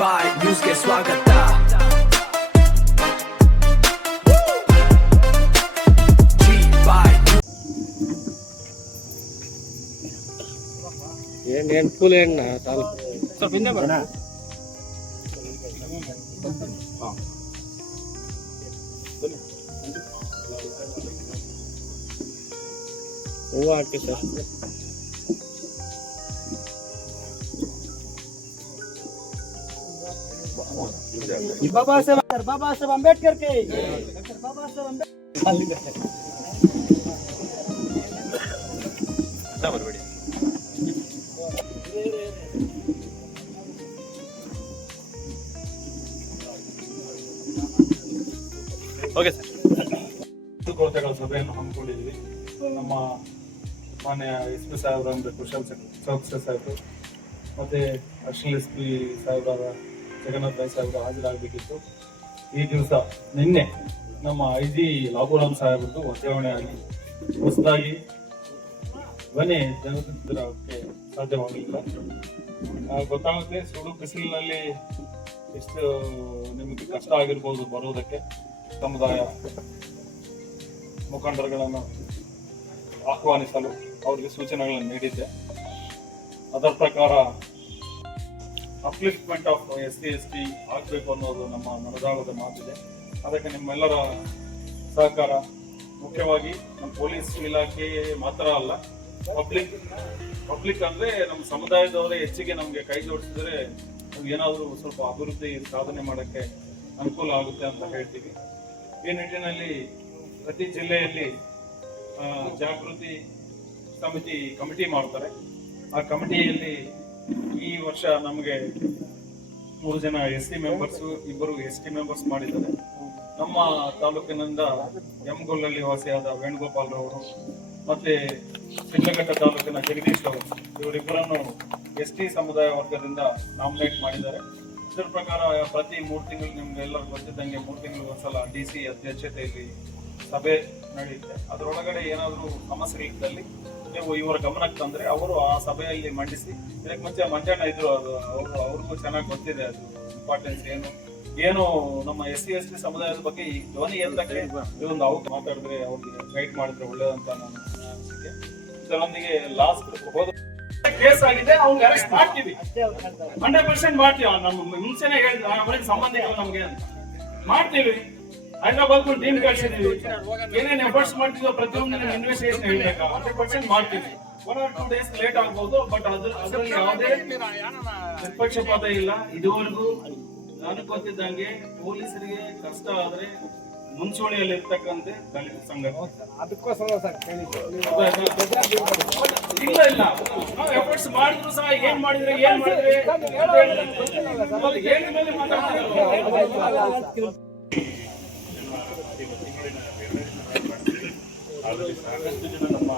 ಬಾಯ್ ನ್ಯೂಸ್ಗೆ ಸ್ವಾಗತ. ಏನ್ ಫುಲ್ ಎಣ್ಣ ಸ್ವಲ್ಪ ಹಿಂದೆ ಬರೋಣ. ಹೂವು ಹಾಕಿ ಸರ್. बाबा साहेब अंबेडकर के बाबा साहेब अंबेडकर ಓಕೆ ಸರ್. ಕೊರತೆಗಳ ಸಭೆಯನ್ನು ಹಮ್ಮಿಕೊಂಡಿದ್ವಿ. ನಮ್ಮ ಮಾನ್ಯ ಎಸ್ ಪಿ ಸಾಹೇಬರ ಕುಶಲ್ ಚೌಕ್ಸೆ ಸಾಹೇಬರು ಮತ್ತೆ ಅಡಿಷನಲ್ ಎಸ್ ಪಿ ಸಾಹೇಬರಾದ ಜಗನ್ನಾಥ್ ಭಾಯ್ ಸಾಹೇಬರು ಹಾಜರಾಗಬೇಕಿತ್ತು. ಈ ದಿವಸ ನಿನ್ನೆ ನಮ್ಮ ಐ ಜಿ ಲಾಬುರಾಮ್ ಸಾಹೇಬ್ರದ್ದು ವರ್ಗಾವಣೆ ಆಗಿ ಹೊಸದಾಗಿ ಮನೆ ಜನಕ್ಕೆ ಸಾಧ್ಯವಾಗಲಿಲ್ಲ. ಗೊತ್ತಾಗುತ್ತೆ, ಸುಡು ಬಿಸಿಲಿನಲ್ಲಿ ಎಷ್ಟು ನಿಮಗೆ ಕಷ್ಟ ಆಗಿರ್ಬೋದು ಬರೋದಕ್ಕೆ. ಸಮುದಾಯ ಮುಖಂಡರುಗಳನ್ನು ಆಹ್ವಾನಿಸಲು ಅವರಿಗೆ ಸೂಚನೆಗಳನ್ನು ನೀಡಿದ್ದೆ. ಅದರ ಪ್ರಕಾರ ಅಪ್ಲಿಫ್ಟ್ಮೆಂಟ್ ಆಫ್ SC/ST ಆಗಬೇಕು ಅನ್ನೋದು ನಮ್ಮ ಮನದಾಳದ ಮಾತಿದೆ. ಅದಕ್ಕೆ ನಿಮ್ಮೆಲ್ಲರ ಸಹಕಾರ, ಮುಖ್ಯವಾಗಿ ನಮ್ಮ ಪೊಲೀಸ್ ಇಲಾಖೆ ಮಾತ್ರ ಅಲ್ಲ, ಪಬ್ಲಿಕ್ ಅಂದ್ರೆ ನಮ್ಮ ಸಮುದಾಯದವರೇ ಹೆಚ್ಚಿಗೆ ನಮಗೆ ಕೈ ಜೋಡಿಸಿದ್ರೆ ಏನಾದರೂ ಸ್ವಲ್ಪ ಅಭಿವೃದ್ಧಿ ಸಾಧನೆ ಮಾಡೋಕ್ಕೆ ಅನುಕೂಲ ಆಗುತ್ತೆ ಅಂತ ಹೇಳ್ತೀವಿ. ಈ ನಿಟ್ಟಿನಲ್ಲಿ ಪ್ರತಿ ಜಿಲ್ಲೆಯಲ್ಲಿ ಜಾಗೃತಿ ಸಮಿತಿ ಕಮಿಟಿ ಮಾಡ್ತಾರೆ. ಆ ಕಮಿಟಿಯಲ್ಲಿ ಈ ವರ್ಷ ನಮಗೆ 3 ಜನ SC ಮೆಂಬರ್ಸ್, 2 ST ಮೆಂಬರ್ಸ್ ಮಾಡಿದ್ದಾರೆ. ನಮ್ಮ ತಾಲೂಕಿನಿಂದ ಎಮ್ಗೊಲ್ಲಲ್ಲಿ ವಾಸಿಯಾದ ವೇಣುಗೋಪಾಲ್ ರವರು ಮತ್ತೆ ಶಿಡ್ಲಘಟ್ಟ ತಾಲೂಕಿನ ಜಗದೀಶ್ ಅವರು, ಇವರಿಬ್ಬರನ್ನು ST ಸಮುದಾಯ ವರ್ಗದಿಂದ ನಾಮಿನೇಟ್ ಮಾಡಿದ್ದಾರೆ. ಇದರ ಪ್ರಕಾರ ಪ್ರತಿ 3 ತಿಂಗಳು ನಿಮ್ಗೆಲ್ಲರೂ ಗೊತ್ತಿದ್ದಂಗೆ 3 ತಿಂಗಳಿಗೆ ಒಂದ್ಸಲ DC ಅಧ್ಯಕ್ಷತೆಯಲ್ಲಿ ಸಭೆ ನಡೆಯುತ್ತೆ. ಅದರೊಳಗಡೆ ಏನಾದರೂ ಸಮಸ್ಯೆಗಳಿದ್ದಲ್ಲಿ ನೀವು ಇವರ ಗಮನಕ್ಕೆ ತಂದ್ರೆ ಅವರು ಆ ಸಭೆಯಲ್ಲಿ ಮಂಡಿಸಿ, ಇದಕ್ಕೆ ಮುಂಚೆ ಮಂಜಣ್ಣ ಇದ್ರು, ಅವ್ರಿಗೂ ಚೆನ್ನಾಗಿ ಗೊತ್ತಿದೆ ಅದು ಇಂಪಾರ್ಟೆನ್ಸ್ ಏನು ನಮ್ಮ SC/ST ಸಮುದಾಯದ ಬಗ್ಗೆ ಈ ಧ್ವನಿ ಎತ್ತಕ್ಕೆ ಇದೊಂದು ಅವ್ರು ಮಾತಾಡಿದ್ರೆ ಅವ್ರಿಗೆ ಗೈಡ್ ಮಾಡಿದ್ರೆ ಒಳ್ಳೇದಂತ ನನ್ನ ಅನಿಸಿಕೆ. ಇದರೊಂದಿಗೆ ಲಾಸ್ಟ್ ಹೋದ ಕೇಸ್ ಆಗಿದೆ, ಅವ್ರಿಗೆ ಅರೆಸ್ಟ್ ಮಾಡ್ತೀವಿ, 100% ಮಾಡ್ತೀವಿ. ನಮ್ಮ ಮುಂಚೆನೆ ಹೇಳಿದ್ರೆ ಅವರಿಗೆ ಸಂಬಂಧ ಇಲ್ಲ ನಮ್ಗೆ ಅಂತ ಮಾಡ್ತೀವಿ. ಹೈದರಾಬಾದ್ ಟೀಮ್ ಕಳಿಸಿದೀವಿ, ಏನೇನು ಎಫರ್ಟ್ಸ್ ಮಾಡ್ತಿದ್ವೋ ಪ್ರತಿಯೊಂದು ಇನ್ವೆಸ್ಟಿಗೇಷನ್ ಹೇಳ್ಬೇಕಾ 100% ಮಾಡ್ತೀವಿ. 1 or 2 days ಲೇಟ್ ಆಗ್ಬೋದು, ಬಟ್ ಅದ್ರಲ್ಲಿ ಯಾವುದೇ ನಿಷ್ಪಕ್ಷಪಾತ ಇಲ್ಲ. ಇದುವರೆಗೂ ನನಗೆ ಗೊತ್ತಿದ್ದಂಗೆ ಪೊಲೀಸರಿಗೆ ಕಷ್ಟ ಆದ್ರೆ ಮುಂಚೂಣಿಯಲ್ಲಿ ಇರ್ತಕ್ಕಂತೆ ದಲಿತ ಸಂಘ ಅದಕ್ಕೋಸ್ಕರ ಇಲ್ಲ ನಾವು ಎಫರ್ಟ್ಸ್ ಮಾಡಿದ್ರು ಸಹ ಏನ್ ಮಾಡಿದ್ರೆ ಏನ್ ಮೇಲೆ ಮಾತಾಡ್ತಿದ್ರು. ಸಾಕಷ್ಟು ಜನ ನಮ್ಮ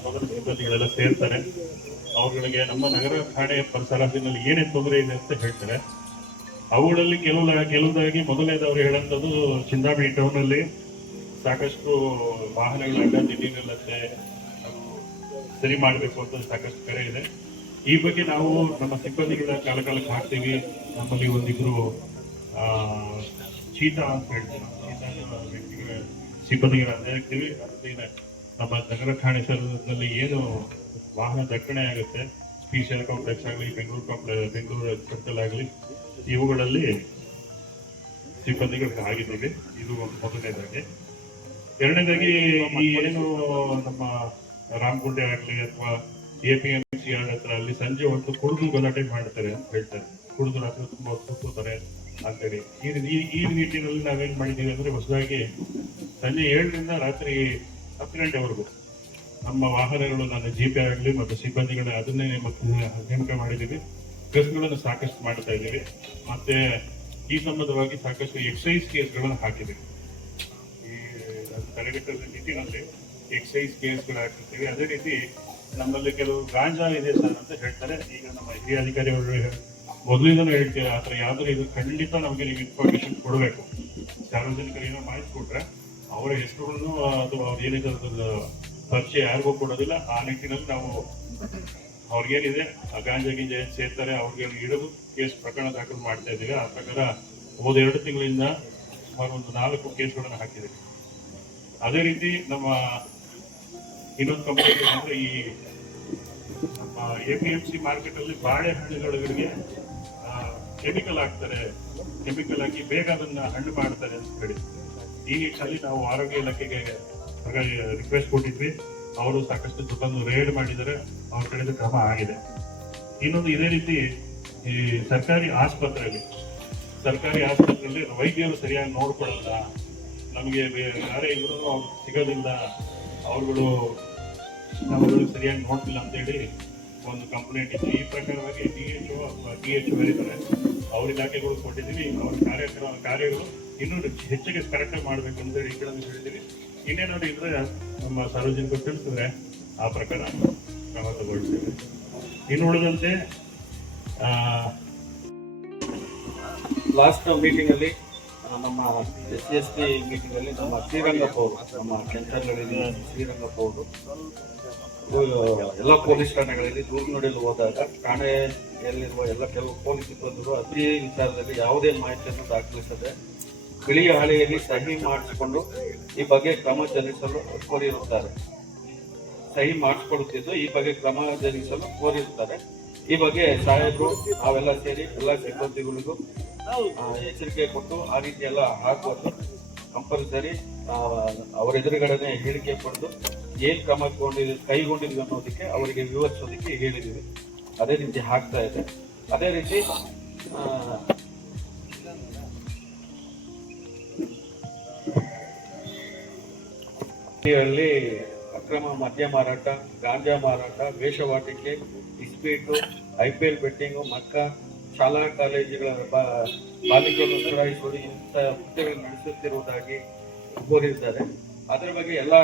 ಸೋದರ ಸಿಬ್ಬಂದಿಗಳೆಲ್ಲ ಸೇರ್ತಾರೆ. ಅವುಗಳಿಗೆ ನಮ್ಮ ನಗರ ಠಾಣೆ ಪರಿಸರದಲ್ಲಿ ಏನೇ ತೊಂದರೆ ಇದೆ ಅಂತ ಹೇಳ್ತಾರೆ. ಅವುಗಳಲ್ಲಿ ಕೆಲವುದಾಗಿ ಮೊದಲನೇದವ್ರು ಹೇಳಂಥದ್ದು ಚಿಂತಾಮಣಿ ಟೌನ್ ಅಲ್ಲಿ ಸಾಕಷ್ಟು ವಾಹನಗಳ ಅಡ್ಡದಿಡ್ಡಿನಲ್ಲಂತೆ ಸರಿ ಮಾಡಬೇಕು ಅಂತ ಸಾಕಷ್ಟು ಕರೆ ಇದೆ. ಈ ಬಗ್ಗೆ ನಾವು ನಮ್ಮ ಸಿಬ್ಬಂದಿಗಳ ಕಾಲಕಾಲಕ್ಕೆ ಹಾಕ್ತೀವಿ. ನಮ್ಮಲ್ಲಿ ಒಂದಿಬ್ರು ಚೀತಾ ಅಂತ ಹೇಳ್ತೀವಿ, ವ್ಯಕ್ತಿಗಳ ಸಿಬ್ಬಂದಿಗಳನ್ನ ಹಾಕ್ತೀವಿ. ಅದರಿಂದ ನಮ್ಮ ನಗರ ಠಾಣೆ ಸ್ಥಳದಲ್ಲಿ ಏನು ವಾಹನ ದಟ್ಟಣೆ ಆಗುತ್ತೆ, ಸ್ಪೀಷಿಯಲ್ ಕಾಂಪ್ಲೆಕ್ಸ್ ಆಗಲಿ, ಬೆಂಗಳೂರು ಸೆಂಟ್ರಲ್ ಆಗಲಿ, ಇವುಗಳಲ್ಲಿ ಸಿಬ್ಬಂದಿಗಳು ಆಗಿದ್ದೀವಿ. ಇದು ಮೊದಲನೇದಾಗಿ. ಎರಡನೇದಾಗಿ ಈ ಏನು ನಮ್ಮ ರಾಮಗುಂಡೆ ಆಗಲಿ ಅಥವಾ APMC ಹತ್ರ ಅಲ್ಲಿ ಸಂಜೆ ಹೊತ್ತು ಕುಡಿದು ಗಲಾಟೆ ಮಾಡ್ತಾರೆ ಅಂತ ಹೇಳ್ತಾರೆ. ಕುಡಿದು ರಾತ್ರಿ ತುಂಬಾ ಕೂತ್ಕೋತಾರೆ ಅಂತೇಳಿ ಈ ನಿಟ್ಟಿನಲ್ಲಿ ನಾವೇನ್ ಮಾಡಿದ್ದೀವಿ ಅಂದ್ರೆ, ಹೊಸದಾಗಿ ಸಂಜೆ 7ರಿಂದ ರಾತ್ರಿ 10 ಗಂಟೆವರೆಗೂ ನಮ್ಮ ವಾಹನಗಳು, ನನ್ನ GP ಆಗಲಿ ಮತ್ತು ಸಿಬ್ಬಂದಿಗಳ ಅದನ್ನೇ ನೇಮಕ ಮಾಡಿದ್ದೀವಿ. ಕೇಸ್ಗಳನ್ನು ಸಾಕಷ್ಟು ಮಾಡ್ತಾ ಇದ್ದೀವಿ. ಮತ್ತೆ ಈ ಸಂಬಂಧವಾಗಿ ಸಾಕಷ್ಟು ಎಕ್ಸೈಸ್ ಕೇಸ್ಗಳನ್ನು ಹಾಕಿದ್ದೀವಿ. ಈ ತಡೆಗಟ್ಟದ ನಿಟ್ಟಿನಲ್ಲಿ ಎಕ್ಸೈಸ್ ಕೇಸ್ಗಳು ಹಾಕಿರ್ತೀವಿ. ಅದೇ ರೀತಿ ನಮ್ಮಲ್ಲಿ ಕೆಲವು ಗಾಂಜಾ ಇದೆ ಸರ್ ಅಂತ ಹೇಳ್ತಾರೆ. ಈಗ ನಮ್ಮ ಹಿರಿಯ ಅಧಿಕಾರಿಗಳು ಮೊದಲಿಂದನೂ ಹೇಳ್ತೀವಿ, ಆ ಥರ ಯಾವ್ದಾರು ಇದು ಖಂಡಿತ ನಮಗೆ ನೀವು ಇನ್ಫಾರ್ಮೇಶನ್ ಕೊಡಬೇಕು. ಸಾರ್ವಜನಿಕರು ಏನೋ ಮಾಹಿತಿ ಕೊಟ್ರೆ ಅವರ ಹೆಸರುಗಳನ್ನು ಅದು ಅವ್ರು ಏನಿದೆ ಪರಿಚಯ ಯಾರಿಗೂ ಕೊಡೋದಿಲ್ಲ. ಆ ನಿಟ್ಟಿನಲ್ಲಿ ನಾವು ಅವ್ರಿಗೇನಿದೆ ಗಾಂಜಾ ಗಿಂಜಾ ಏನ್ ಸೇರ್ತಾರೆ ಅವ್ರಿಗೆ ಹಿಡಿದು ಕೇಸ್ ಪ್ರಕರಣ ದಾಖಲು ಮಾಡ್ತಾ ಇದ್ದೀವಿ. ಆ ಪ್ರಕಾರ ಹೋದ 2 ತಿಂಗಳಿಂದ ಸುಮಾರು ಒಂದು 4 ಕೇಸ್ಗಳನ್ನು ಹಾಕಿದ್ದೀವಿ. ಅದೇ ರೀತಿ ನಮ್ಮ ಇನ್ನೊಂದು ಕಂಪ್ಲೇಂಟ್ ಅಂದ್ರೆ ಈ ನಮ್ಮ APMC ಮಾರ್ಕೆಟ್ ಅಲ್ಲಿ ಬಾಳೆಹಣ್ಣುಗಳಿಗೆ ಕೆಮಿಕಲ್ ಹಾಕ್ತಾರೆ, ಕೆಮಿಕಲ್ ಹಾಕಿ ಬೇಗ ಅದನ್ನ ಹಣ್ಣು ಮಾಡ್ತಾರೆ ಅಂತ ಹೇಳಿ ಈ ನಿಟ್ಟಿನಲ್ಲಿ ನಾವು ಆರೋಗ್ಯ ಇಲಾಖೆಗೆ ರಿಕ್ವೆಸ್ಟ್ ಕೊಟ್ಟಿದ್ವಿ. ಅವರು ಸಾಕಷ್ಟು ದುಡ್ಡನ್ನು ರೇಡ್ ಮಾಡಿದ್ದಾರೆ, ಅವ್ರ ಕಡೆಯಿಂದ ಕ್ರಮ ಆಗಿದೆ. ಇನ್ನೊಂದು ಇದೇ ರೀತಿ ಈ ಸರ್ಕಾರಿ ಆಸ್ಪತ್ರೆಯಲ್ಲಿ ವೈದ್ಯರು ಸರಿಯಾಗಿ ನೋಡ್ಕೊಳ್ಳಲ್ಲ, ನಮಗೆ ಯಾರೇ ಇದ್ರು ಅವ್ರು ಸಿಗೋದಿಲ್ಲ, ಅವ್ರುಗಳು ಸರಿಯಾಗಿ ನೋಡ್ತಿಲ್ಲ ಅಂತೇಳಿ ಒಂದು ಕಂಪ್ಲೇಂಟ್ ಇತ್ತು. ಈ ಪ್ರಕಾರವಾಗಿ DHO ಇದ್ದಾರೆ, ಅವ್ರ ಇಲಾಖೆಗಳು ಕೊಟ್ಟಿದ್ದೀವಿ. ಅವ್ರ ಕಾರ್ಯಗಳು ಇನ್ನೂ ಹೆಚ್ಚಿಗೆ ಕರೆಕ್ಟಾಗಿ ಮಾಡ್ಬೇಕು ಅಂತೇಳಿ ಈ ಕಡೆ ಹೇಳಿದ್ದೀವಿ. ಇನ್ನೇನಾದ್ರು ಇದ್ರೆ ನಮ್ಮ ಸಾರ್ವಜನಿಕರು ತಿಳಿಸಿದ್ರೆ ಆ ಪ್ರಕಾರ ಕ್ರಮ ತಗೊಳ್ತೇವೆ. ಇನ್ನು ಉಳಿದಂತೆ ಲಾಸ್ಟ್ ಮೀಟಿಂಗ್ ಅಲ್ಲಿ ನಮ್ಮ SC ಮೀಟಿಂಗ್ ಅಲ್ಲಿ ನಮ್ಮ ಶ್ರೀರಂಗಪ್ಪ ಅವರು, ನಮ್ಮ ಕೆಂಚನಹಳ್ಳಿ ಶ್ರೀರಂಗಪ್ಪ ಅವರು ಎಲ್ಲ ಪೊಲೀಸ್ ಠಾಣೆಗಳಲ್ಲಿ ದೂರು ನೀಡಲು ಹೋದಾಗ ಠಾಣೆಯಲ್ಲಿರುವ ಎಲ್ಲ ಕೆಲವು ಪೊಲೀಸ್ ಸಿಬ್ಬಂದಿಗಳು ಅತಿ ವಿಚಾರದಲ್ಲಿ ಯಾವುದೇ ಮಾಹಿತಿಯನ್ನು ದಾಖಲಿಸದೆ ಬಿಳಿಯ ಹಾಳೆಯಲ್ಲಿ ಸಹಿ ಮಾಡಿಸಿಕೊಂಡು ಈ ಬಗ್ಗೆ ಕ್ರಮ ಜರುಗಿಸಲು ಕೋರಿರುತ್ತಾರೆ. ಸಹಿ ಮಾಡಿಸಿಕೊಡುತ್ತಿದ್ದು ಈ ಬಗ್ಗೆ ಕ್ರಮ ಜರುಗಿಸಲು ಕೋರಿರುತ್ತಾರೆ. ಈ ಬಗ್ಗೆ ಸಾಹೇಬರು ನಾವೆಲ್ಲ ಸೇರಿ ಎಲ್ಲ ಸಿಬ್ಬಂದಿಗಳಿಗೂ ಎಚ್ಚರಿಕೆ ಕೊಟ್ಟು ಆ ರೀತಿ ಎಲ್ಲ ಹಾಕುವುದು ಕಂಪಲ್ಸರಿ ಅವರ ಎದುರುಗಡೆನೆ ಹೇಳಿಕೆ ಪಡೆದು ಏನ್ ಕ್ರಮ ಕೈಗೊಂಡಿದ್ವಿ ಅನ್ನೋದಕ್ಕೆ ಅವರಿಗೆ ವಿವರಿಸೋದಕ್ಕೆ ಹೇಳಿದ್ದೀವಿ. ಅದೇ ರೀತಿ ಆಗ್ತಾ ಇದೆ. ಅದೇ ರೀತಿ ಹಳ್ಳಿ ಅಕ್ರಮ ಮದ್ಯ ಮಾರಾಟ, ಗಾಂಜಾ ಮಾರಾಟ, ವೇಷವಾಟಿಕೆ, ಇಸ್ಪೀಟು, IPL ಬೆಟ್ಟಿಂಗು, ಮಕ್ಕ, ಶಾಲಾ ಕಾಲೇಜುಗಳ ಬಾಲಿಕೆಯನ್ನು ಚುಡಾಯಿಸುವುದು ಇಂಥ ಕೃತ್ಯಗಳು ನಡೆಸುತ್ತಿರುವುದಾಗಿ ಕೋರಿದ್ದಾರೆ. ಅದರ ಬಗ್ಗೆ ಎಲ್ಲ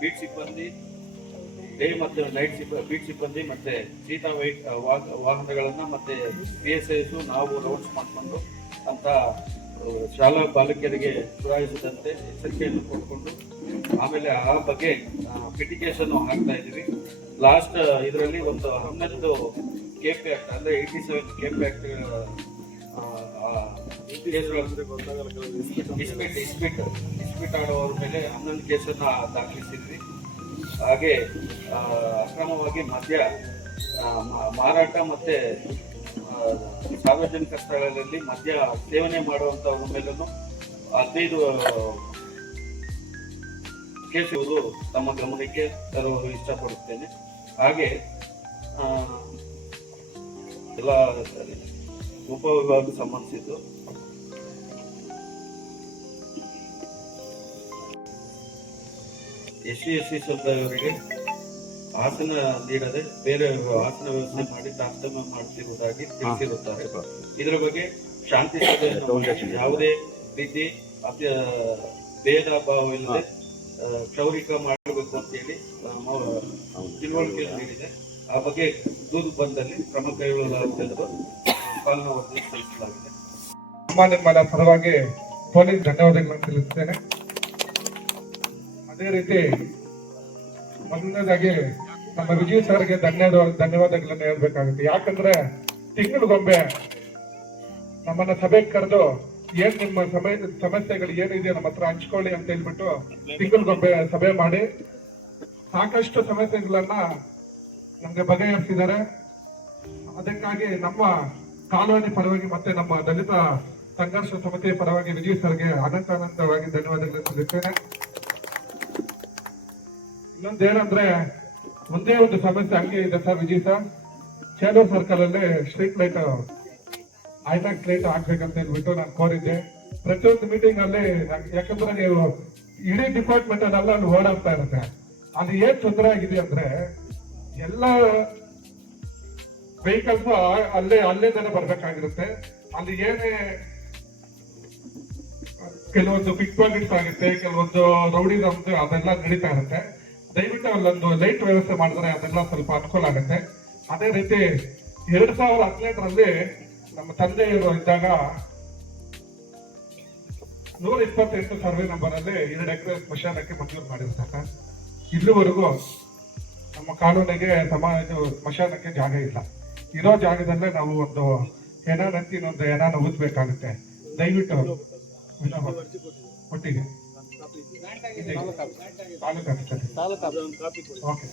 ಬೀಟ್ ಸಿಬ್ಬಂದಿ, ಡೇ ಮತ್ತು ನೈಟ್ ಬೀಟ್ ಸಿಬ್ಬಂದಿ ಮತ್ತೆ ಚೀತಾ ವೈಟ್ ವಾಹನಗಳನ್ನ ಮತ್ತೆ PSIs ನಾವು ರೌಂಡ್ಸ್ ಮಾಡಿಕೊಂಡು ಅಂತ ಶಾಲಾ ಬಾಲಕಿಯರಿಗೆ ಚುಡಾಯಿಸದಂತೆ ಎಚ್ಚರಿಕೆಯನ್ನು ಕೊಟ್ಕೊಂಡು ಆಮೇಲೆ ಆ ಬಗ್ಗೆ ಪಿಟಿಕೇಶನ್ ಹಾಕ್ತಾ ಇದೀವಿ. ಲಾಸ್ಟ್ ಇದರಲ್ಲಿ ಒಂದು 11 KP ಆಕ್ಟ್ ಅಂದ್ರೆ 87 KP ಆಕ್ಟ್ ಇಸ್ಪೀಟ್ ಆಡುವವರ ಮೇಲೆ 11 ಕೇಸನ್ನ ದಾಖಲಿಸಿದ್ವಿ. ಹಾಗೆ ಅಕ್ರಮವಾಗಿ ಮದ್ಯ ಮಾರಾಟ ಮತ್ತೆ ಸಾರ್ವಜನಿಕ ಸ್ಥಳಗಳಲ್ಲಿ ಮದ್ಯ ಸೇವನೆ ಮಾಡುವಂತವ್ರ ಮೇಲೂ 15 ಕೇಸುಗಳು ತಮ್ಮ ಗಮನಕ್ಕೆ ತರಲು ಇಷ್ಟಪಡುತ್ತೇನೆ. ಹಾಗೆ ಎಲ್ಲ ಉಪವಿಭಾಗಕ್ಕೆ ಸಂಬಂಧಿಸಿದ್ದು SC ಸಮುದಾಯವರಿಗೆ ಆಸನ ನೀಡದೆ ಬೇರೆ ಆಸನ ವ್ಯವಸ್ಥೆ ಮಾಡಿ ತಾರತಮ್ಯ ಮಾಡುತ್ತಿರುವುದಾಗಿ ತಿಳಿಸಿರುತ್ತಾರೆ. ಇದರ ಬಗ್ಗೆ ಶಾಂತಿ ಸಭೆಯನ್ನು ಯಾವುದೇ ರೀತಿ ಭೇದ ಭಾವವಿಲ್ಲದೆ ಕ್ಷೌರಿಕ ಮಾಡಬೇಕು ಅಂತ ಹೇಳಿ ತಿಳುವಳಿಕೆ ನೀಡಿದೆ. ಆ ಬಗ್ಗೆ ದೂರು ಬಂದಲ್ಲಿ ಕ್ರಮ ಕೈಗೊಳ್ಳಲಾಗುತ್ತದೆ ಎಂದು ಪಾಲನಾ ವರದಿ ಸಲ್ಲಿಸಲಾಗಿದೆ. ನಿಮ್ಮಗಳ ಪರವಾಗಿ ಪೊಲೀಸ್ ಧನ್ಯವಾದಗಳನ್ನು ತಿಳಿಸುತ್ತೇನೆ. ಅದೇ ರೀತಿ ಮೊದಲನೇದಾಗಿ ನಮ್ಮ ವಿಜಯ್ ಸರ್ಗೆ ಧನ್ಯವಾದಗಳನ್ನು ಹೇಳ್ಬೇಕಾಗುತ್ತೆ. ಯಾಕಂದ್ರೆ ತಿಂಗಳಿಗೊಮ್ಮೆ ನಮ್ಮನ್ನ ಸಭೆಗೆ ಕರೆದು ಏನ್ ನಿಮ್ಮ ಸಮಸ್ಯೆಗಳು ಏನಿದೆ ನಮ್ಮ ಹತ್ರ ಹಂಚ್ಕೊಳ್ಳಿ ಅಂತ ಹೇಳ್ಬಿಟ್ಟು ತಿಂಗಳಿಗೊಮ್ಮೆ ಸಭೆ ಮಾಡಿ ಸಾಕಷ್ಟು ಸಮಸ್ಯೆಗಳನ್ನ ನಮ್ಗೆ ಬಗೆಹರಿಸಿದ್ದಾರೆ. ಅದಕ್ಕಾಗಿ ನಮ್ಮ ಕಾನೂನಿ ಪರವಾಗಿ ಮತ್ತೆ ನಮ್ಮ ದಲಿತ ಸಂಘರ್ಷ ಸಮಿತಿಯ ಪರವಾಗಿ ವಿಜಯ್ ಸರ್ಗೆ ಅನಂತವಾಗಿ ಧನ್ಯವಾದಗಳನ್ನು ತಿಳಿಸ್ತೇನೆ. ಇನ್ನೊಂದೇನಂದ್ರೆ ಒಂದೇ ಒಂದು ಸಮಸ್ಯೆ ಹಂಗೆ ಇದೆ ಸರ್ ವಿಜಯ್ ಸರ್, ಚೇಲೂರ್ ಸರ್ಕಲ್ ಅಲ್ಲಿ ಸ್ಟ್ರೀಟ್ ಲೈಟ್ ಐಮ್ಯಾಕ್ಸ್ ಲೈಟ್ ಹಾಕ್ಬೇಕಂತ ಹೇಳ್ಬಿಟ್ಟು ನಾನು ಕೋರಿದ್ದೆ. ಪ್ರತಿಯೊಂದು ಮೀಟಿಂಗ್ ಅಲ್ಲಿ ಯಾಕಂದ್ರೆ ನೀವು ಇಡೀ ಡಿಪಾರ್ಟ್ಮೆಂಟ್ ಅಲ್ಲೆಲ್ಲ ಅಲ್ಲಿ ಓಡಾಡ್ತಾ ಇರುತ್ತೆ. ಅಲ್ಲಿ ಏನ್ ತೊಂದರೆ ಆಗಿದೆ ಅಂದ್ರೆ ಎಲ್ಲ ವೆಹಿಕಲ್ಸ್ ಅಲ್ಲೇದಾನೆ ಬರ್ಬೇಕಾಗಿರುತ್ತೆ. ಅಲ್ಲಿ ಏನೇ ಕೆಲವೊಂದು ಪಿಕ್ ಪಾಕೆಟ್ಸ್ ಆಗುತ್ತೆ, ಕೆಲವೊಂದು ರೌಡಿಸಮ್ ಅದೆಲ್ಲ ನಡೀತಾ ಇರುತ್ತೆ. ದಯವಿಟ್ಟು ಅಲ್ಲೊಂದು ಲೈಟ್ ವ್ಯವಸ್ಥೆ ಮಾಡಿದ್ರೆ ಅದೆಲ್ಲ ಸ್ವಲ್ಪ ಅನುಕೂಲ ಆಗುತ್ತೆ. ಅದೇ ರೀತಿ 2018ರಲ್ಲಿ ನಮ್ಮ ತಂದೆಯವರು ಇದ್ದಾಗ 128 ಸರ್ವೆ ನಂಬರ್ ಅಲ್ಲಿ 2 ಎಕರೆ ಸ್ಮಶಾನಕ್ಕೆ ಮಂಜೂರು ಮಾಡಿರ್ತಾರೆ. ಇಲ್ಲಿವರೆಗೂ ನಮ್ಮ ಕಾನೂನಿಗೆ ಸ್ಮಶಾನಕ್ಕೆ ಜಾಗ ಇಲ್ಲ. ಇರೋ ಜಾಗದಲ್ಲೇ ನಾವು ಒಂದು ಹೆಣನಂತಿ ಒಂದು ಹೆಣನ ಊದ್ಬೇಕಾಗುತ್ತೆ. ದಯವಿಟ್ಟು ಒಟ್ಟಿಗೆ ಓಕೆ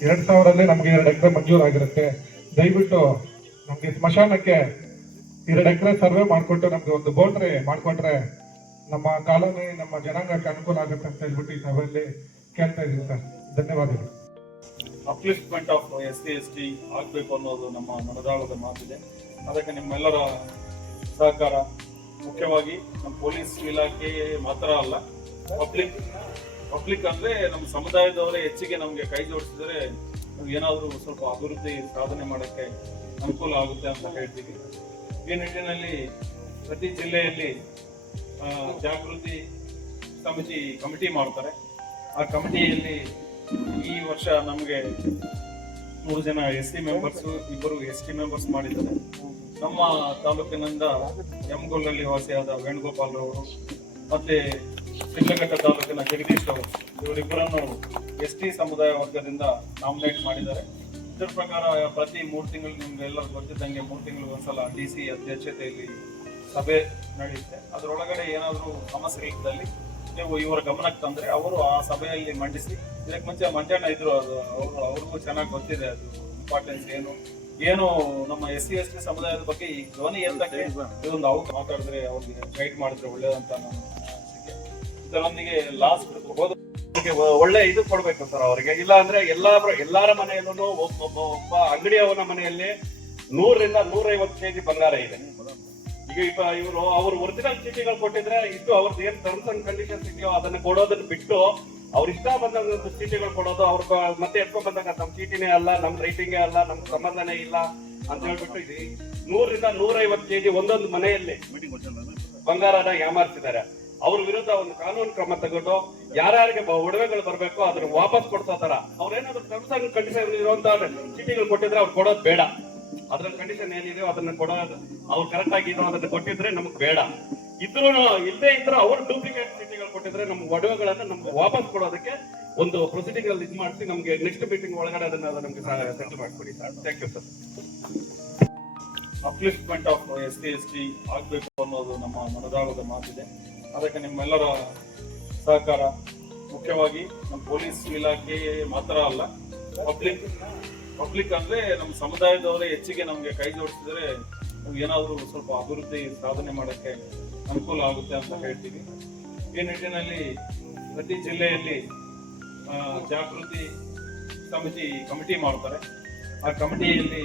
2000 ನಮ್ಗೆ 2 ಎಕರೆ ಮಂಜೂರಾಗಿರುತ್ತೆ. ದಯವಿಟ್ಟು ನಮ್ಗೆ ಸ್ಮಶಾನಕ್ಕೆ 2 ಎಕರೆ ಸರ್ವೆ ಮಾಡ್ಕೊಟ್ಟು ನಮ್ಗೆ ಒಂದು ಬೌಂಡ್ರಿ ಮಾಡ್ಕೊಟ್ರೆ ನಮ್ಮ ಕಾಲೋನಿ ನಮ್ಮ ಜನಾಂಗಕ್ಕೆ ಅನುಕೂಲ ಆಗುತ್ತೆ ಅಂತ ಹೇಳ್ಬಿಟ್ಟು ಈ ಸಭೆಯಲ್ಲಿ ಕೇಳ್ತಾ ಇದ್ದೀನಿ ಸರ್. ಧನ್ಯವಾದಗಳು. ಅಪ್ಲಿಫ್ಟ್ಮೆಂಟ್ ಆಫ್ SC/ST ಆಗ್ಬೇಕು ಅನ್ನೋದು ನಮ್ಮ ಮನದಾಳದ ಮಾತಿದೆ. ಅದಕ್ಕೆ ನಿಮ್ಮೆಲ್ಲರ ಸಹಕಾರ, ಮುಖ್ಯವಾಗಿ ನಮ್ಮ ಪೊಲೀಸ್ ಇಲಾಖೆ ಮಾತ್ರ ಅಲ್ಲ, ಪಬ್ಲಿಕ್ ಅಂದ್ರೆ ನಮ್ಮ ಸಮುದಾಯದವರೇ ಹೆಚ್ಚಿಗೆ ನಮ್ಗೆ ಕೈ ಜೋಡಿಸಿದರೆ ಏನಾದರೂ ಸ್ವಲ್ಪ ಅಭಿವೃದ್ಧಿ ಸಾಧನೆ ಮಾಡಕ್ಕೆ ಅನುಕೂಲ ಆಗುತ್ತೆ ಅಂತ ಹೇಳ್ತೀವಿ. ಈ ನಿಟ್ಟಿನಲ್ಲಿ ಪ್ರತಿ ಜಿಲ್ಲೆಯಲ್ಲಿ ಜಾಗೃತಿ ಸಮಿತಿ ಕಮಿಟಿ ಮಾಡ್ತಾರೆ. ಆ ಕಮಿಟಿಯಲ್ಲಿ ಈ ವರ್ಷ ನಮಗೆ 3 ಜನ SC ಮೆಂಬರ್ಸ್, 2 ST ಮೆಂಬರ್ಸ್ ಮಾಡಿದ್ದಾರೆ. ನಮ್ಮ ತಾಲೂಕಿನಿಂದ ಯಮಗೊಲ್ಲಲ್ಲಿ ವಾಸಿಯಾದ ವೇಣುಗೋಪಾಲ್ ಅವರು ಮತ್ತೆ ಶಿಡ್ಲಘಟ್ಟ ತಾಲೂಕಿನ ಜಗದೀಶ್ ಅವರು, ಇವರಿಬ್ಬರನ್ನು ST ಸಮುದಾಯ ವರ್ಗದಿಂದ ನಾಮಿನೇಟ್ ಮಾಡಿದ್ದಾರೆ. ಇದರ ಪ್ರಕಾರ ಪ್ರತಿ 3 ತಿಂಗಳು ನಿಮ್ಗೆ ಎಲ್ಲರೂ ಗೊತ್ತಿದ್ದಂಗೆ 3 ತಿಂಗಳಿಗೆ ಒಂದ್ಸಲ DC ಅಧ್ಯಕ್ಷತೆಯಲ್ಲಿ ಸಭೆ ನಡೆಯುತ್ತೆ. ಅದರೊಳಗಡೆ ಏನಾದರೂ ಸಮಸ್ಯೆ ಇದ್ದಲ್ಲಿ ನೀವು ಇವರ ಗಮನಕ್ಕೆ ತಂದ್ರೆ ಅವರು ಆ ಸಭೆಯಲ್ಲಿ ಮಂಡಿಸಿ, ಇದಕ್ಕೆ ಮುಂಚೆ ಮಂಜಣ್ಣ ಇದ್ರು, ಅದು ಅವ್ರಿಗೂ ಚೆನ್ನಾಗಿ ಗೊತ್ತಿದೆ ಅದು ಇಂಪಾರ್ಟೆನ್ಸ್ ಏನು ನಮ್ಮ SC/ST ಸಮುದಾಯದ ಬಗ್ಗೆ ಈ ಧ್ವನಿ ಎತ್ತಕ್ಕೆ ಇದೊಂದು ಅವ್ರು ಮಾತಾಡಿದ್ರೆ ಅವ್ರಿಗೆ ಗೈಡ್ ಮಾಡಿದ್ರೆ ಒಳ್ಳೇದಂತ ನನ್ನ ಅನಿಸಿಕೆ. ಇದರೊಂದಿಗೆ ಲಾಸ್ಟ್ ಒಳ್ಳೆ ಇದು ಕೊಡ್ಬೇಕು ಸರ್ ಅವರಿಗೆ. ಇಲ್ಲ ಅಂದ್ರೆ ಎಲ್ಲಾರ ಮನೆಯಲ್ಲೂ ಒಬ್ಬ ಅಂಗಡಿಯವನ ಮನೆಯಲ್ಲಿ 100ರಿಂದ 150 kg ಬಂಗಾರ ಇದೆ. ಈಗ ಇವರು ಅವ್ರ ಒರಿಜಿನಲ್ ಚೀಟಿಗಳು ಕೊಟ್ಟಿದ್ರೆ ಇಷ್ಟು ಅವ್ರದ್ದು ಏನ್ ಟರ್ಮ್ಸ್ ಅಂಡ್ ಕಂಡೀಷನ್ಸ್ ಇದೆಯೋ ಅದನ್ನ ಕೊಡೋದನ್ನ ಬಿಟ್ಟು ಅವ್ರ ಇಷ್ಟ ಬಂದಂತ ಚೀಟಿಗಳು ಕೊಡೋದು, ಅವ್ರ ಮತ್ತೆ ಎತ್ಕೊಂಡ್ ಬಂದಾಗ ನಮ್ ಚೀಟಿನೇ ಅಲ್ಲ, ನಮ್ ರೈಟಿಂಗೇ ಅಲ್ಲ, ನಮ್ ಸಂಬಂಧನೇ ಇಲ್ಲ ಅಂತ ಹೇಳ್ಬಿಟ್ಟು 100ರಿಂದ 150 kg ಒಂದೊಂದು ಮನೆಯಲ್ಲಿ ಬಂಗಾರನ ಯಾಮಾರಿಸಿದ್ದಾರೆ. ಅವ್ರ ವಿರುದ್ಧ ಒಂದು ಕಾನೂನು ಕ್ರಮ ತಗೊಂಡು ಯಾರ್ಯಾರಿಗೆ ಒಡವೆಗಳು ಬರ್ಬೇಕು ಅದನ್ನ ವಾಪಸ್ ಕೊಡ್ಸೋ ತರ ಅವ್ರೇನಾದ್ರು ಟರ್ಮ್ಸ್ ಅಂಡ್ ಕಂಡೀಷನ್ ಇರುವಂತ ಚೀಟಿಗಳು ಕೊಟ್ಟಿದ್ರೆ ಅವ್ರು ಕೊಡೋದು ಬೇಡ. ಅದ್ರ ಕಂಡೀಷನ್ ಏನಿದೆ ಅದನ್ನ ಕೊಡೋದು ಅವ್ರು ಕರೆಕ್ಟ್ ಆಗಿ ಅದನ್ನ ಕೊಟ್ಟಿದ್ರೆ ನಮ್ಗೆ ಬೇಡ. ಇದ್ರೂ ಇಲ್ಲೇ ಇದ್ರು ಅವ್ರು ಡೂಪ್ಲಿಕೇಟ್ ಚೀಟಿಗಳು ಕೊಟ್ಟಿದ್ರೆ ನಮ್ ಒಡವೆಗಳನ್ನ ನಮ್ಗೆ ವಾಪಸ್ ಕೊಡೋದಕ್ಕೆ ಒಂದು ಪ್ರೊಸೀಡಿಂಗ್ ಅಲ್ಲಿ ಇದು ಮಾಡಿಸಿ ನಮ್ಗೆ ನೆಕ್ಸ್ಟ್ ಮೀಟಿಂಗ್ ಒಳಗಡೆ ಅದನ್ನ ನಮ್ಗೆ ಸೆಂಟರ್ ಮಾಡ್ಕೊಡಿ sir. Thank you sir. Upliftment of SC/ST ಆಗ್ಬೇಕು ಅನ್ನೋದು ನಮ್ಮ ಮನದಾಳದ ಮಾತಿದೆ. ಅದಕ್ಕೆ ನಿಮ್ಮೆಲ್ಲರ ಸಹಕಾರ, ಮುಖ್ಯವಾಗಿ ನಮ್ಮ ಪೊಲೀಸ್ ಇಲಾಖೆ ಮಾತ್ರ ಅಲ್ಲ, ಪಬ್ಲಿಕ್ ಅಂದ್ರೆ ನಮ್ಮ ಸಮುದಾಯದವರೇ ಹೆಚ್ಚಿಗೆ ನಮ್ಗೆ ಕೈ ಜೋಡಿಸಿದ್ರೆ ಏನಾದರೂ ಸ್ವಲ್ಪ ಅಭಿವೃದ್ಧಿ ಸಾಧನೆ ಮಾಡಕ್ಕೆ ಅನುಕೂಲ ಆಗುತ್ತೆ ಅಂತ ಹೇಳ್ತೀವಿ. ಈ ನಿಟ್ಟಿನಲ್ಲಿ ಪ್ರತಿ ಜಿಲ್ಲೆಯಲ್ಲಿ ಜಾಗೃತಿ ಸಮಿತಿ ಕಮಿಟಿ ಮಾಡ್ತಾರೆ. ಆ ಕಮಿಟಿಯಲ್ಲಿ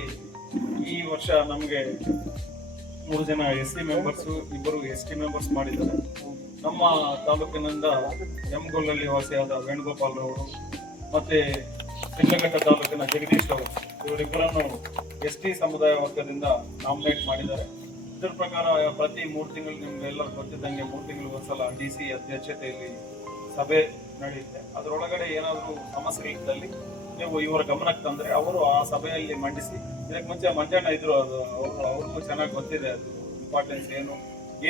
ಈ ವರ್ಷ ನಮಗೆ 3 ಜನ SC ಮೆಂಬರ್ಸ್, 2 ST ಮೆಂಬರ್ಸ್ ಮಾಡಿದ್ದಾರೆ. ನಮ್ಮ ತಾಲೂಕಿನಿಂದ ಯಮಗೊಲ್ಲಲ್ಲಿ ವಾಸಿಯಾದ ವೇಣುಗೋಪಾಲ್ ಅವರು ಮತ್ತೆ ಶಿಡ್ಲಘಟ್ಟ ತಾಲೂಕಿನ ಜಗದೀಶ್ ಅವರು, ಇವರಿಬ್ಬರನ್ನು ST ಸಮುದಾಯ ವರ್ಗದಿಂದ ನಾಮಿನೇಟ್ ಮಾಡಿದ್ದಾರೆ. ಇದರ ಪ್ರಕಾರ ಪ್ರತಿ 3 ತಿಂಗಳು ನಿಮ್ಗೆ ಎಲ್ಲರೂ ಗೊತ್ತಿದ್ದಂಗೆ 3 ತಿಂಗಳಿಗೆ ಒಂದ್ಸಲ DC ಅಧ್ಯಕ್ಷತೆಯಲ್ಲಿ ಸಭೆ ನಡೆಯುತ್ತೆ. ಅದರೊಳಗಡೆ ಏನಾದರೂ ಸಮಸ್ಯೆ ಇದ್ದಲ್ಲಿ ನೀವು ಇವರ ಗಮನಕ್ಕೆ ತಂದ್ರೆ ಅವರು ಆ ಸಭೆಯಲ್ಲಿ ಮಂಡಿಸಿ, ಇದಕ್ಕೆ ಮುಂಚೆ ಮಂಜಣ್ಣ ಇದ್ರು, ಅದು ಅವ್ರಿಗೂ ಚೆನ್ನಾಗಿ ಗೊತ್ತಿದೆ ಅದು ಇಂಪಾರ್ಟೆನ್ಸ್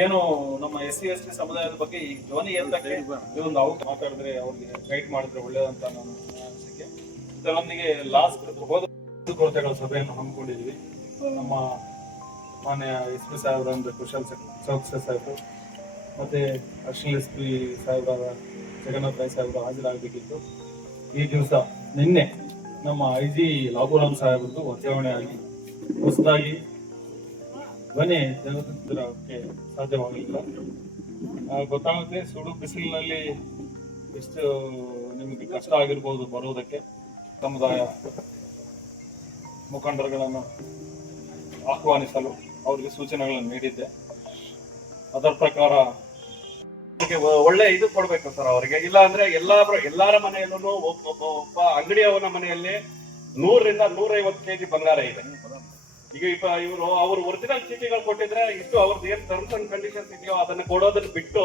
ಏನು ನಮ್ಮ SC/ST ಸಮುದಾಯದ ಬಗ್ಗೆ ಈ ಧ್ವನಿ ಎತ್ತಕ್ಕೆ ಇದೊಂದು ಅವ್ರು ಮಾತಾಡಿದ್ರೆ ಅವ್ರಿಗೆ ಗೈಡ್ ಮಾಡಿದ್ರೆ ಒಳ್ಳೇದಂತ ನನ್ನ ಅನಿಸಿಕೆ. ಇದರೊಂದಿಗೆ ಲಾಸ್ಟ್ ಕೊರತೆಗಳ ಸಭೆಯನ್ನು ಹಮ್ಮಿಕೊಂಡಿದ್ವಿ. ನಮ್ಮ ಮಾನ್ಯ SP ಸಾಹೇಬರಂದ್ರೆ ಕುಶಲ್ ಚೌಕ್ಸೆ ಸಾಹೇಬರು ಮತ್ತೆ ಅಡಿಷನಲ್ SP ಸಾಹೇಬರಾದ ಜಗನ್ನಾಥ್ ರೈ ಸಾಹೇಬರು ಹಾಜರಾಗಬೇಕಿತ್ತು. ಈ ದಿವಸ ನಿನ್ನೆ ನಮ್ಮ IG ಲಾಬುರಾಮ್ ಸಾಹೇಬರದ್ದು ವರ್ಗಾವಣೆ ಆಗಿ ಹೊಸದಾಗಿ ಧ್ವನಿ ತೆಗೆದುಕೊಳ್ಳಕ್ಕೆ ಸಾಧ್ಯವಾಗಲಿಲ್ಲ. ಗೊತ್ತಾಗುತ್ತೆ, ಸುಡು ಬಿಸಿಲಿನಲ್ಲಿ ಎಷ್ಟು ನಿಮಗೆ ಕಷ್ಟ ಆಗಿರ್ಬೋದು ಬರೋದಕ್ಕೆ. ಸಮುದಾಯ ಮುಖಂಡರುಗಳನ್ನು ಆಹ್ವಾನಿಸಲು ಅವರಿಗೆ ಸೂಚನೆಗಳನ್ನು ನೀಡಿದ್ದೆ. ಅದರ ಪ್ರಕಾರ ಒಳ್ಳೆ ಇದು ಕೊಡ್ಬೇಕು ಸರ್ ಅವರಿಗೆ. ಇಲ್ಲ ಅಂದ್ರೆ ಎಲ್ಲಾರ ಮನೆಯಲ್ಲೂ ಒಬ್ಬ ಅಂಗಡಿಯವನ ಮನೆಯಲ್ಲಿ 100ರಿಂದ 150 kg ಬಂಗಾರ ಇದೆ. ಈಗ ಇವರು ಅವ್ರ ಒರಿಜಿನಲ್ ಚೀಟಿಗಳು ಕೊಟ್ಟಿದ್ರೆ ಇಷ್ಟು ಅವ್ರದ್ದು ಏನ್ ಟರ್ಮ್ಸ್ ಅಂಡ್ ಕಂಡೀಷನ್ಸ್ ಇದೆಯೋ ಅದನ್ನ ಕೊಡೋದನ್ನ ಬಿಟ್ಟು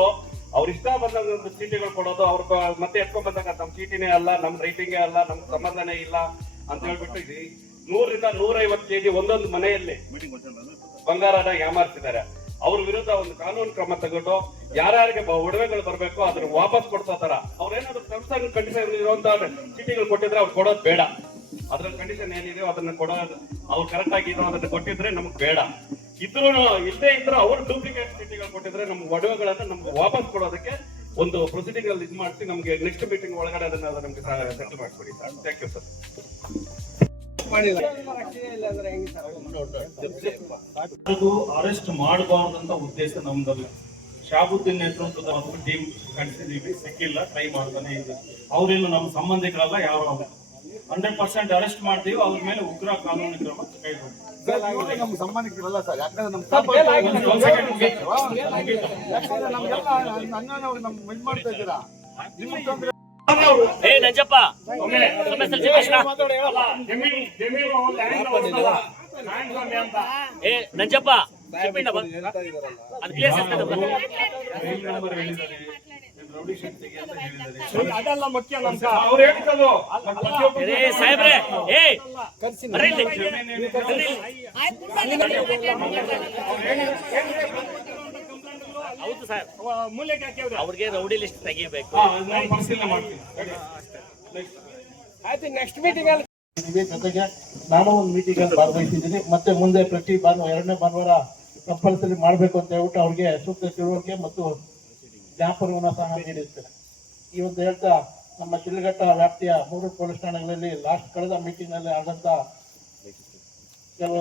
ಅವ್ರ ಇಷ್ಟ ಬಂದಂತ ಚೀಟಿಗಳು ಕೊಡೋದು, ಅವ್ರ ಮತ್ತೆ ಎತ್ಕೊಂಡ್ ಬಂದಾಗ ನಮ್ ಚೀಟಿನೇ ಅಲ್ಲ, ನಮ್ ರೈಟಿಂಗೇ ಅಲ್ಲ, ನಮ್ ಸಂಬಂಧನೇ ಇಲ್ಲ ಅಂತ ಹೇಳ್ಬಿಟ್ಟು 100ರಿಂದ 150 kg ಒಂದೊಂದು ಮನೆಯಲ್ಲಿ ಬಂಗಾರನ ಯಾಮಾರಿಸಿದ್ದಾರೆ. ಅವ್ರ ವಿರುದ್ಧ ಒಂದು ಕಾನೂನು ಕ್ರಮ ತಗೊಂಡು ಯಾರ್ಯಾರಿಗೆ ಒಡವೆಗಳು ಬರ್ಬೇಕು ಅದನ್ನ ವಾಪಸ್ ಕೊಡ್ಸೋ ತರ ಅವ್ರೇನಾದ್ರು ಟರ್ಮ್ಸ್ ಅಂಡ್ ಕಂಡೀಷನ್ ಇರುವಂತ ಚೀಟಿಗಳು ಕೊಟ್ಟಿದ್ರೆ ಅವ್ರು ಕೊಡೋದು ಬೇಡ. ಅದ್ರ ಕಂಡೀಷನ್ ಏನಿದೆ ಅದನ್ನ ಕೊಡೋದು ಅವ್ರು ಕರೆಕ್ಟ್ ಆಗಿ ಅದನ್ನ ಕೊಟ್ಟಿದ್ರೆ ನಮ್ಗೆ ಬೇಡ. ಇದ್ರೂ ಇಲ್ಲೇ ಇದ್ರೆ ಅವ್ರು ಡೂಪ್ಲಿಕೇಟ್ ಚೀಟಿಗಳು ಕೊಟ್ಟಿದ್ರೆ ನಮ್ಗೆ ಒಡವೆಗಳನ್ನ ನಮ್ಗೆ ವಾಪಸ್ ಕೊಡೋದಕ್ಕೆ ಒಂದು ಪ್ರೊಸೀಡಿಂಗ್ ಅಲ್ಲಿ ಇದು ಮಾಡಿಸಿ ನಮ್ಗೆ ನೆಕ್ಸ್ಟ್ ಮೀಟಿಂಗ್ ಒಳಗಡೆ ಅದನ್ನ ನಮ್ಗೆ ಸೆಟಲ್ ಮಾಡಿಕೊಡಿ sir. Thank you sir. Arrest ಮಾಡಬಾರ್ದಂತ ಉದ್ದೇಶ ನಮ್ದಲ್ಲ. ಶಾಬುದ್ದೀನ್ ನೇತೃತ್ವದ ಒಂದು ಟೀಮ್ ಕಳಿಸಿದೀವಿ, ಸಿಕ್ಕಿಲ್ಲ, ಟ್ರೈ ಮಾಡ್ತಾನೆ ಇದೆ. ಅವ್ರೇನು ನಮ್ಮ ಸಂಬಂಧಿಕರಲ್ಲ, ಯಾರು ಅಲ್ಲ. 100% ಅರೆಸ್ಟ್ ಮಾಡ್ತೀವಿ, ಅವ್ರ ಮೇಲೆ ಉಗ್ರ ಕಾನೂನು ಕ್ರಮ ಕೈಗೊಳ್ತೀವಿ. ನಮ್ಮ ಸಂಬಂಧಿಕರಲ್ಲ ಸರ್, ಯಾಕಂದ್ರೆ ನಮ್ಮ ಅಣ್ಣನವ್ರು ನಮ್ಗೆ ಇದು ಮಾಡ್ತಾ ಇದ್ದೀರಾ. ಏ ನಂಜಪ್ಪ ಏ ನಂಜಪ್ಪ ರೌಡಿ ಶಕ್ತಿಗೆ ಅಂತ ಹೇಳಿದ್ದಾರೆ. ಅದೆಲ್ಲ ಮುಖ್ಯ ನಮ್ಗೆ. ಅವ್ರು ಹೇಳಿದ್ರು ಸಾಹೇಬ್ರೆ ಏ ಹೌದು ಸರ್, ಅವ್ರಿಗೆ ರೌಡಿ ಲಿಸ್ಟ್ ತೆಗಿಬೇಕು. ಪರಿಶೀಲನೆ ಮಾಡ್ತೀನಿ. ನೆಕ್ಸ್ಟ್ ಮೀಟಿಂಗ್ ಅಲ್ಲಿ ಜೊತೆಗೆ ನಾನು ಒಂದು ಮೀಟಿಂಗ್ ಅಲ್ಲಿ ಭಾಗವಹಿಸಿದ್ದೀನಿ. ಮತ್ತೆ ಮುಂದೆ ಪ್ರತಿ ಎರಡನೇ ಭಾನುವಾರ ಕಂಪಲ್ಸರಿ ಮಾಡಬೇಕು ಅಂತ ಹೇಳ್ಬಿಟ್ಟು ಅವ್ರಿಗೆ ಸೂಕ್ತ ತಿಳುವಳಿಕೆ ಮತ್ತು ಜ್ಞಾಪನವನ್ನು ಸಹ ನೀಡಿರ್ತೇನೆ. ಈ ಒಂದು ಹೇಳ್ತಾ ನಮ್ಮ ಶಿಡ್ಲಘಟ್ಟ ವ್ಯಾಪ್ತಿಯ 3 ಪೊಲೀಸ್ ಠಾಣೆಗಳಲ್ಲಿ ಕಳೆದ ಮೀಟಿಂಗ್ ನಲ್ಲಿ ಆದಂತ ಕೆಲವು